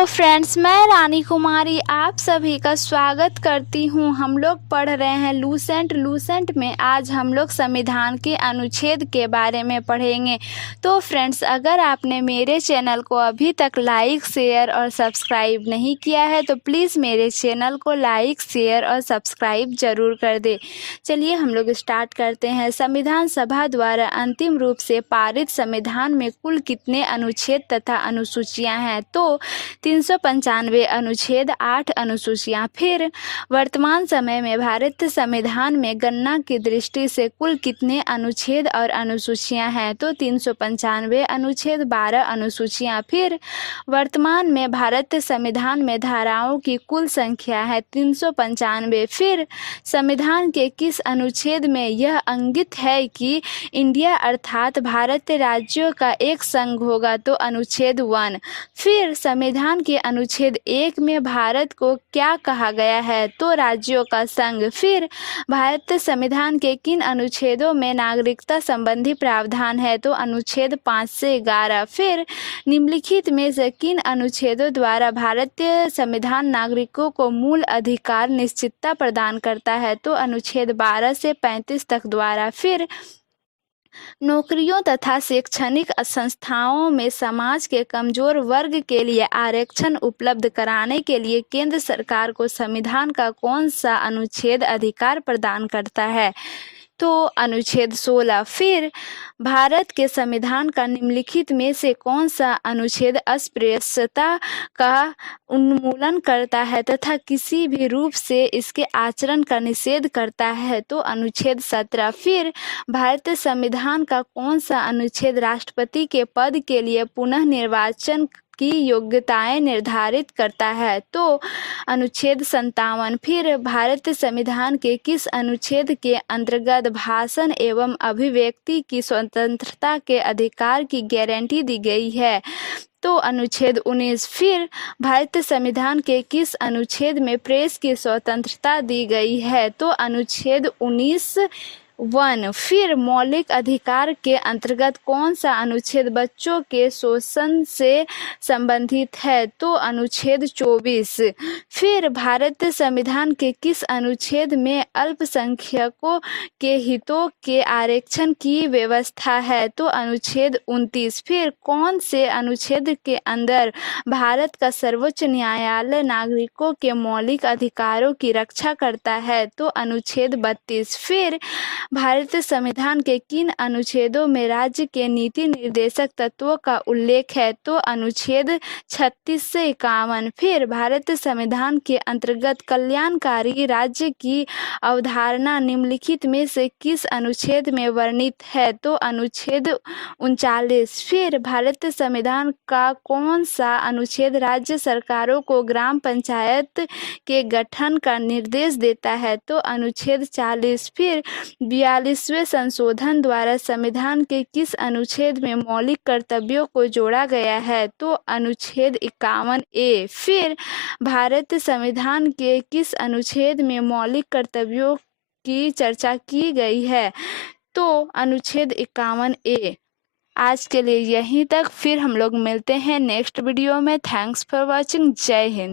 Hello friends, मैं रानी कुमारी आप सभी का स्वागत करती हूं। हम लोग पढ़ रहे हैं लूसेंट में आज हम लोग संविधान के अनुच्छेद के बारे में पढ़ेंगे। तो फ्रेंड्स, अगर आपने मेरे चैनल को अभी तक लाइक, शेयर और सब्सक्राइब नहीं किया है तो प्लीज़ मेरे चैनल को लाइक, शेयर और सब्सक्राइब ज़रूर कर दे। चलिए हम लोग स्टार्ट करते हैं। संविधान सभा द्वारा अंतिम रूप से पारित संविधान में कुल कितने अनुच्छेद तथा अनुसूचियाँ हैं? तो 395 अनुच्छेद, 8 अनुसूचियाँ। फिर वर्तमान समय में भारतीय संविधान में गणना की दृष्टि से कुल कितने अनुच्छेद और अनुसूचियाँ हैं? तो 395 अनुच्छेद, 12 अनुसूचियाँ। फिर वर्तमान में भारतीय संविधान में धाराओं की कुल संख्या है 395। फिर संविधान के किस अनुच्छेद में यह अंकित है कि इंडिया अर्थात भारतीय राज्यों का एक संघ होगा? तो अनुच्छेद 1। फिर संविधान के अनुच्छेद 1 में भारत को क्या कहा गया है? तो राज्यों का संघ। फिर भारतीय संविधान के किन अनुच्छेदों में नागरिकता संबंधी प्रावधान है? तो अनुच्छेद 5 से 11। फिर निम्नलिखित में से किन अनुच्छेदों द्वारा भारतीय संविधान नागरिकों को मूल अधिकार निश्चितता प्रदान करता है? तो अनुच्छेद 12 से 35 तक द्वारा। फिर नौकरियों तथा शैक्षणिक संस्थाओं में समाज के कमजोर वर्ग के लिए आरक्षण उपलब्ध कराने के लिए केंद्र सरकार को संविधान का कौन सा अनुच्छेद अधिकार प्रदान करता है? तो अनुच्छेद 16। फिर भारत के संविधान का निम्नलिखित में से कौन सा अनुच्छेद अस्पृश्यता का उन्मूलन करता है तथा किसी भी रूप से इसके आचरण का निषेध करता है? तो अनुच्छेद 17। फिर भारतीय संविधान का कौन सा अनुच्छेद राष्ट्रपति के पद के लिए पुनः निर्वाचन की योग्यताएं निर्धारित करता है? तो अनुच्छेद 57। फिर भारतीय संविधान के किस अनुच्छेद के अंतर्गत भाषण एवं अभिव्यक्ति की स्वतंत्रता के अधिकार की गारंटी दी गई है? तो अनुच्छेद 19। फिर भारतीय संविधान के किस अनुच्छेद में प्रेस की स्वतंत्रता दी गई है? तो अनुच्छेद 19(1). फिर मौलिक अधिकार के अंतर्गत कौन सा अनुच्छेद बच्चों के शोषण से संबंधित है? तो अनुच्छेद 24। फिर भारतीय संविधान के किस अनुच्छेद में अल्पसंख्यकों के हितों के आरक्षण की व्यवस्था है? तो अनुच्छेद 29। फिर कौन से अनुच्छेद के अंदर भारत का सर्वोच्च न्यायालय नागरिकों के मौलिक अधिकारों की रक्षा करता है? तो अनुच्छेद 32। फिर भारतीय संविधान के किन अनुच्छेदों में राज्य के नीति निर्देशक तत्वों का उल्लेख है? तो अनुच्छेद 36 से 51। फिर भारतीय संविधान के अंतर्गत कल्याणकारी राज्य की अवधारणा निम्नलिखित में से किस अनुच्छेद में वर्णित है? तो अनुच्छेद 39। फिर भारतीय संविधान का कौन सा अनुच्छेद राज्य सरकारों को ग्राम पंचायत के गठन का निर्देश देता है? तो अनुच्छेद 40। फिर 42वें संशोधन द्वारा संविधान के किस अनुच्छेद में मौलिक कर्तव्यों को जोड़ा गया है? तो अनुच्छेद 51(a). फिर भारतीय संविधान के किस अनुच्छेद में मौलिक कर्तव्यों की चर्चा की गई है? तो अनुच्छेद 51(a). आज के लिए यहीं तक, फिर हम लोग मिलते हैं नेक्स्ट वीडियो में। Thanks for watching. जय हिंद।